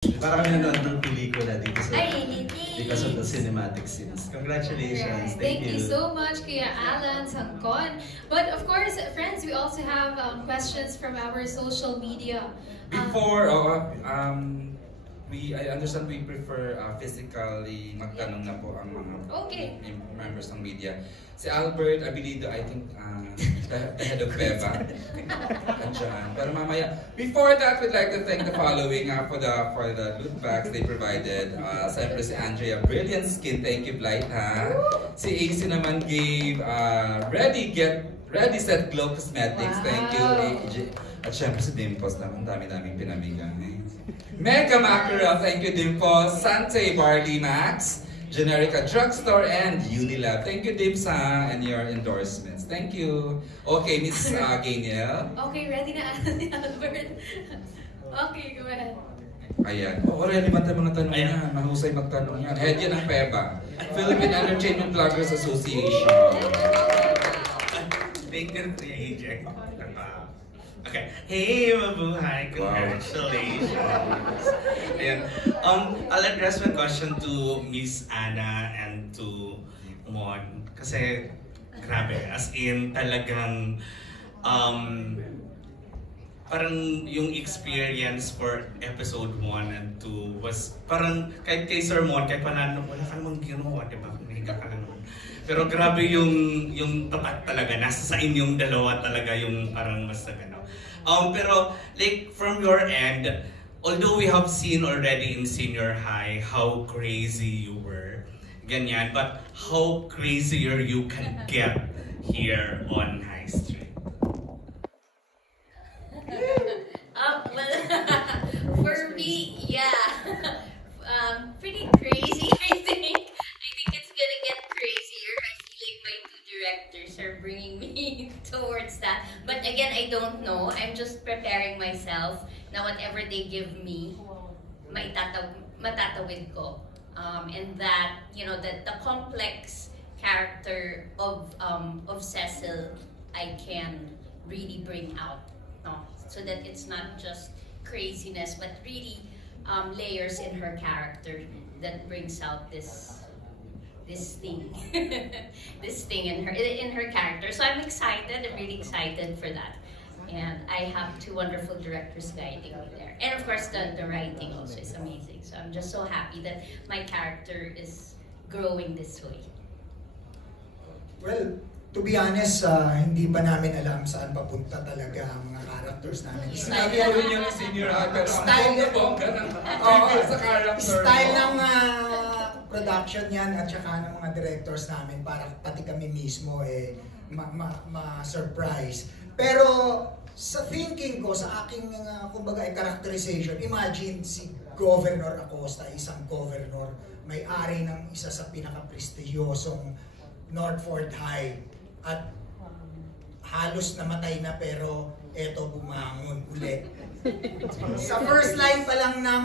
Parang kami nanonood ng pelikula dito sa Ay, because of the cinematic scenes. Congratulations. Right. Thank you. Thank you so much, Kuya Alan Sangkon. But of course, friends, we also have questions from our social media. Before, I understand we prefer physically magtanong na po ang mga members ng media. Si Albert Abilido, I think, the head of PEVA. Andyan. Pero mamaya, before that, we'd like to thank the following for the loot bags they provided. Siyempre si Andrea, brilliant skin. Thank you, Blight, ha? Si AC naman gave Ready Set Glow Cosmetics. Thank you, AJ. At syempre si Dimples naman, dami-daming pinamigay. Mega Mackerel, thank you Dimples. Sante Barley Max, Generica Drugstore, and Unilab. Thank you Dips and your endorsements. Thank you. Okay, Miss Gainiel. Okay, ready na Albert. Okay, go ahead. Ayan. Relevant ang mga tanong yan. Mahusay magtanong yan. Head yan ng PEBA. Philippine Entertainment Bloggers Association. Thank you, Kuya AJ. Okay. Hey, mabuhay! Congratulations! Wow. Ayan. I'll address my question to Miss Anna and to Mon. Kasi, grabe. As in, talagang parang yung experience for episode 1 and 2 was parang kahit kay Sir Mon, kahit panalo, wala ka namang ginawa, diba? Nahiga ka lang. Pero grabe yung tapat talaga. Nasa sa inyong dalawa talaga yung parang mas na gano'n. Pero like from your end, although we have seen already in senior high how crazy you were, ganyan, but how crazier you can get here on High Street. For me, yeah, pretty crazy. I think it's gonna get crazier. I feel like my two directors are bringing me towards that. But again, I don't know. I'm just preparing myself na whatever they give me, matatawid ko. And that, you know, that the complex character of Cecil, I can really bring out, no? So that it's not just craziness, but really layers in her character that brings out this thing, this thing in her character. So I'm excited. I'm really excited for that, and I have two wonderful directors guiding me there, and of course the writing also is amazing. So I'm just so happy that my character is growing this way. Well, to be honest, hindi pa namin alam saan papunta talaga ang mga characters namin. Sinabi ko rin yung senior actor. Style sa character. Style ng production yan at saka ng mga directors namin para pati kami mismo ma-surprise. Pero sa thinking ko, sa aking kumbaga characterization, imagine si Governor Acosta, isang governor, may-ari ng isa sa pinaka-prestiyosong Northford High at halos namatay na pero eto bumangon ulit. Sa first line pa lang ng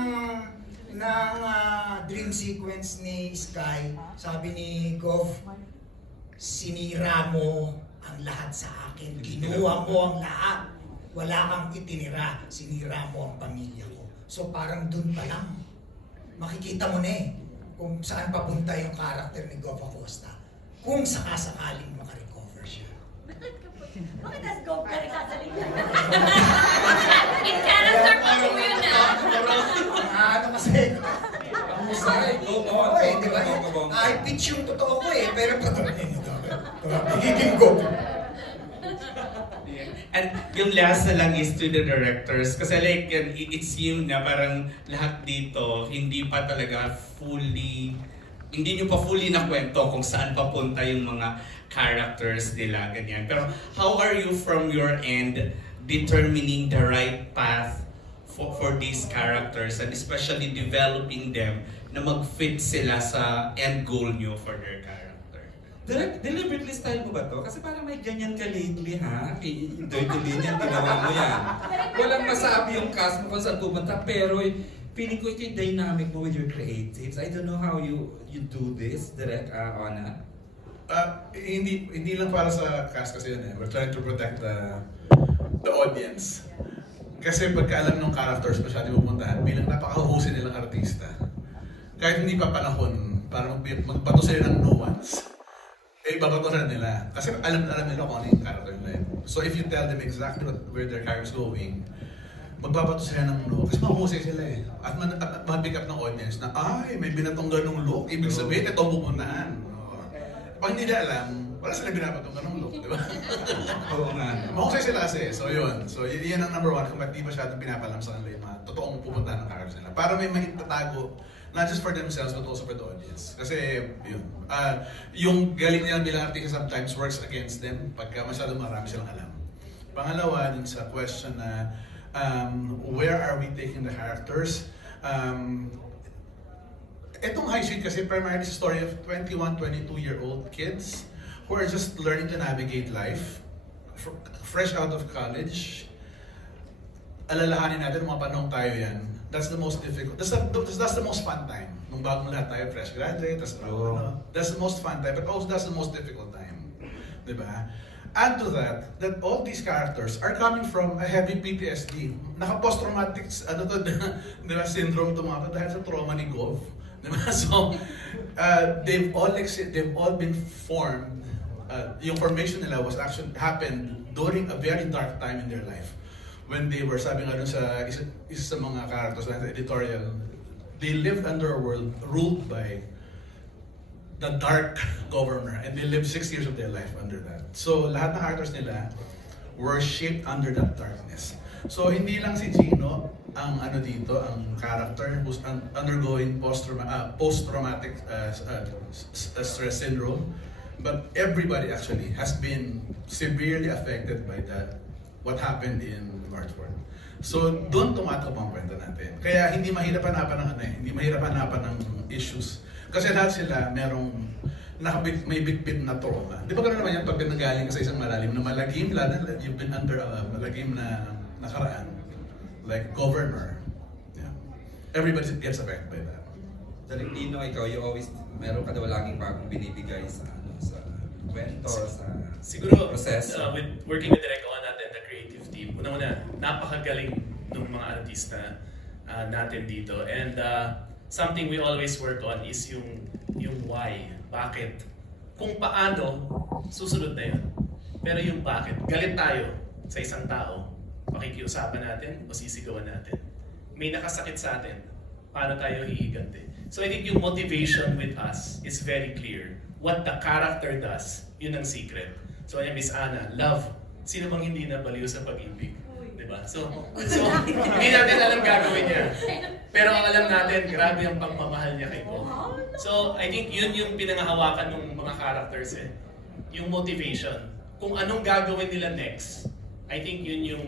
dream sequence ni Sky, sabi ni Gov, sinira mo ang lahat sa akin, ginawa mo ang lahat, wala kang itinira, sinira mo ang pamilya ko. So parang dun pa lang, makikita mo na kung saan papunta yung karakter ni Gov Acosta. Kung sakasakaling makarecover siya. Bakit nas Gov ka rin sasalita? In character pa mo yun Ano kasi? Husay, go on. Diba? I pitch yung totoo ko pero patuloy nito. Nagiging Gov. And yung last na lang is to the directors. Kasi like, it seemed na parang lahat dito, hindi pa talaga hindi nyo pa fully nakwento kung saan papunta yung mga characters nila, ganyan. Pero how are you from your end determining the right path for these characters and especially developing them na mag-fit sila sa end goal nyo for their character? Deliberately style mo ba to? Kasi parang may ganyan ka lately, ha? Dirty Linen, ginawa mo yan. Walang masabi yung cast mo kung saan pupunta, pero feeling ko ito yung dynamic mo with your creatives. I don't know how you do this, Direk, Ona. Hindi lang para sa cast kasi yun. We're trying to protect the audience. Kasi pagka alam ng characters masyado pupuntahan, bilang napakahusay nilang artista, kahit hindi pa panahon para magbato sila ng nuance, eh babato na nila. Kasi alam nila kung ano yung character nila. So if you tell them exactly where their character is going, magbabato sila ng no. Kasi mahusay sila eh. At mag-pick up ng audience na, ay, may binatong ganong look. Ibig sabihin, ito ang pupuntahan. Pag hindi nila alam, wala sila binabatong ganong look, di ba? Oo nga. Mahusay sila kasi. So yun. So yan ang number one. Kung ba't di masyadong pinapalam sa kanila yung mga totoong pupuntahan ng character nila. Para may maitatago, not just for themselves but also for the audience. Kasi yun. Yung galing nila bilang artista sometimes works against them pagka masyadong marami silang alam. Pangalawa, dun sa question na where are we taking the characters? Itong High Street kasi primarily is a story of 21, 22-year-old kids who are just learning to navigate life, fresh out of college. Alalahanin natin, mga panahon tayo yan. That's the most difficult. That's the most fun time. Nung bagong lahat tayo, fresh graduate, that's the most fun time, but also that's the most difficult time. Diba? Add to that all these characters are coming from a heavy PTSD. Naka-post-traumatic diba, syndrome to mga dahil sa trauma ni Gov. Diba? So, they've all been formed. Yung formation nila was actually happened during a very dark time in their life. When they were, sabi nga dun sa isa sa mga characters na editorial, they lived under a world ruled by the dark governor, and they lived 6 years of their life under that. So lahat ng characters nila were shaped under that darkness. So hindi lang si Gino ang ano dito, ang character who's undergoing post-traumatic stress syndrome, but everybody actually has been severely affected by what happened in Marchford. So doon tumatakbo ang kwento natin. Kaya hindi mahirap hanapan ng issues. Kasi lahat sila may bit-bit na trauma. Di ba gano'n naman yan pag nanggaling ka sa isang malalim na malagim, you've been under a malagim na nakaraan. Like governor. Yeah. Everybody gets affected by that. Dino, ikaw, you always, meron ka daw laging bagong binibigay sa kwento, sa siguro, process. With working with Direk O natin, the creative team, una-una, napakagaling ng mga artista natin dito. And something we always work on is yung why, bakit. Kung paano, susunod na yun. Pero yung bakit, galit tayo sa isang tao, pakikiusapan natin o sisigawan natin. May nakasakit sa atin, paano tayo hihiganti. So I think yung motivation with us is very clear. What the character does, yun ang secret. So Miss Ana, love. Sino bang hindi nabaliw sa pag-ibig? Diba? So hindi natin alam gagawin niya. Pero ang alam natin, grabe ang pagmamahal niya kay Paul. So I think yun yung pinangahawakan ng mga characters eh. Yung motivation. Kung anong gagawin nila next, I think yun yung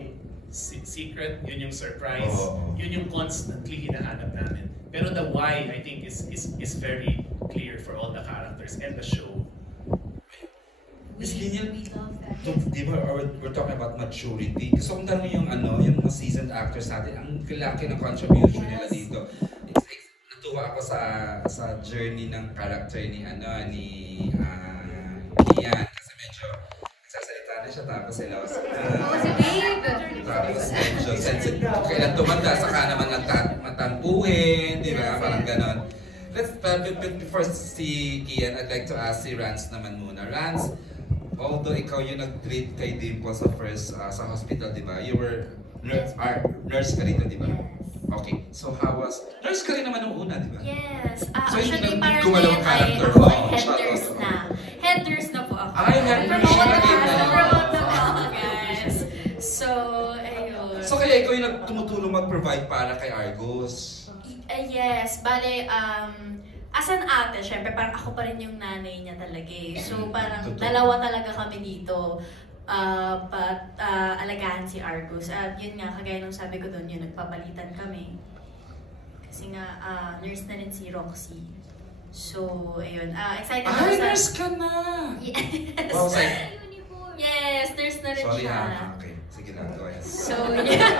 secret, yun yung surprise, yun yung constantly hinahanap namin. Pero the why, I think, is very clear for all the characters and the show. Miss Linian, di ba, we're talking about maturity. Gusto kong tanong yung mga seasoned actors natin, ang laki ng contribution nila dito. Natuwa ako sa journey ng character ni Kian, kasi medyo nagsasalita na siya tapos si Babe! Tapos medyo sensitive. Kailan tumanda, saka naman matampuhin, di ba? Parang ganon. Before si Kian, I'd like to ask si Rance naman muna. Rance, although ikaw yung nag-treat kay Dimple sa first sa hospital, di ba? You were nurse ka rito, di ba? Okay. So how was... Nurse ka rin naman nung una, di ba? Yes. So, Actually, parang gumalawang ngayon character. ako ay head nurse na. Head nurse na po ako. Ay, head nurse Promote na na rin. promote na po ako, guys. So, ayun. So kaya ikaw yung tumutulong mag-provide para kay Argos? Yes. Bale, as an ate, syempre parang ako pa rin yung nanay niya talaga eh. So parang dalawa talaga kami dito. Alagaan si Argos. At yun nga, kagaya nung sabi ko doon, yun, nagpapalitan kami. Kasi nga, nurse na rin si Roxy. So, ayun. Excited ako sa... nurse ka na! Yes! Wow, Yes, nurse na rin sorry siya. Okay. Sige lang, go ahead. So, yeah.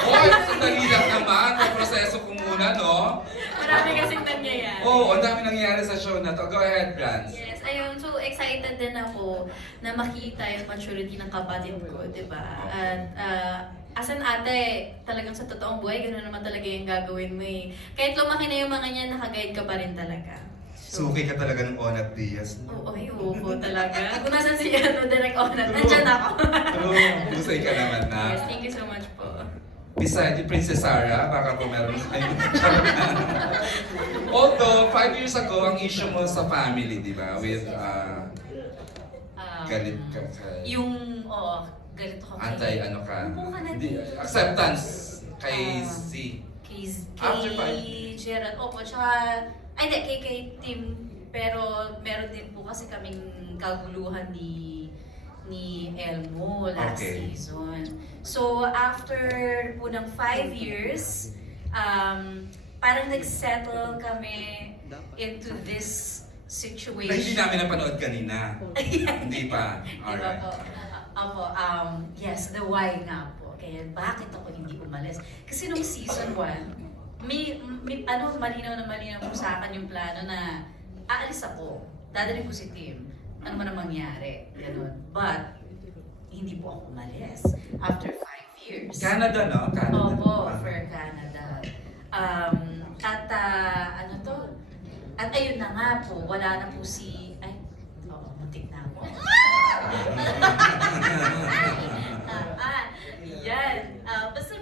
Hoy, sandali lang naman. May proseso ko muna, no? Marami kasing nangyayari. Oo, ang dami nangyayari sa show na to. Go ahead, Rance. Yes, ayun. So, excited din ako na makita yung maturity ng kapatid ko, di ba? At as an ate, talagang sa totoong buhay, gano'n naman talaga yung gagawin mo eh. Kahit lumaki na yung mga niyan, nakaguide ka pa rin talaga. Suki ka talaga ng Onat Diaz. Oo, ay, oo talaga. Kung nasan si Direk Onat, nandyan ako. True. Busay ka naman na. Yes, thank you so much po. Besides, yung Princess Sarah, baka po meron kayo. Although, 5 years ago, ang issue mo sa family, di ba? With, galit ka kay... Yung, galit ako kay... Ano ka? Upo ka na acceptance kay si... After 5. Gerald, opo, tsaka... Ay, hindi, kay Tim. Pero meron din po kasi kaming kaguluhan ni Elmo last season. So, after po ng 5 years, parang nag-settle kami into this situation. Na hindi namin napanood kanina. Hindi pa. Alright. Diba po? Yes, the why nga po. Kaya bakit ako hindi umalis? Kasi nung season 1, malinaw na malinaw po sa akin yung plano na aalis ako. Dadalhin ko si Tim. Ano man ang mangyari. Ganun. But, hindi po ako umalis. After 5 years. Canada, no? Canada. Opo, for Canada. At ayun na nga po, wala na po si... Ay, muntik na ako. Yan. Basta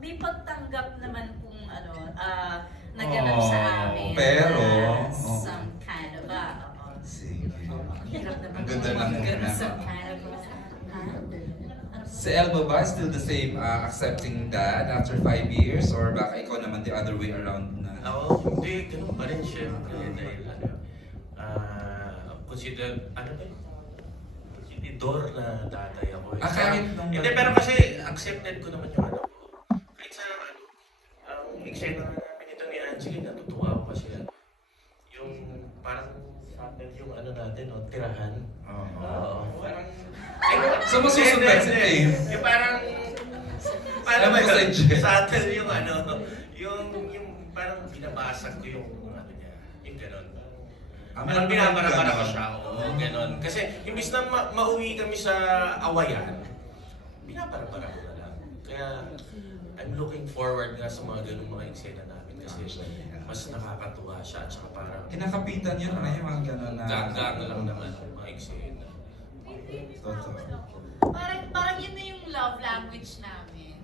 may pagtanggap naman kong naganap sa amin. Pero... some kind of hirap naman. Ang ganda lang muna. Some kind of Si Elmo ba still the same accepting dad after 5 years? Or baka ikaw naman the other way around na? Hindi, ganun pa rin siya. Dahil konsididor na tatay ako. Hindi, pero kasi accepted ko naman yung anak ko. Kahit sa eksena namin ito ni Angeline, natutuwa ako kasi yung parang yung natin, tirahan. Parang... So masusunod si Tim? Yung parang... Paano ba yun? Subtle yung yung parang binabasag ko yung niya. Yung gano'n. Parang binabara-bara ko siya. Oo, gano'n. Kasi imbis na mauwi kami sa awayan, binabara-bara ko na lang. Kaya I'm looking forward nga sa mga ganung mga eksena namin kasi mas nakakatuwa siya at saka parang... Kinakapitan yun na yung mga gano'n na... Gagang lang naman ang mga eksena. Totoo. Parang yun na yung love language namin.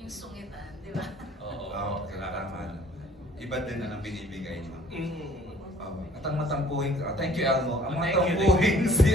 Yung sungitan, di ba? Oo, tama. Iba din na ang binibigay mo. At ang matampuhin, thank you Elmo, ang matampuhin si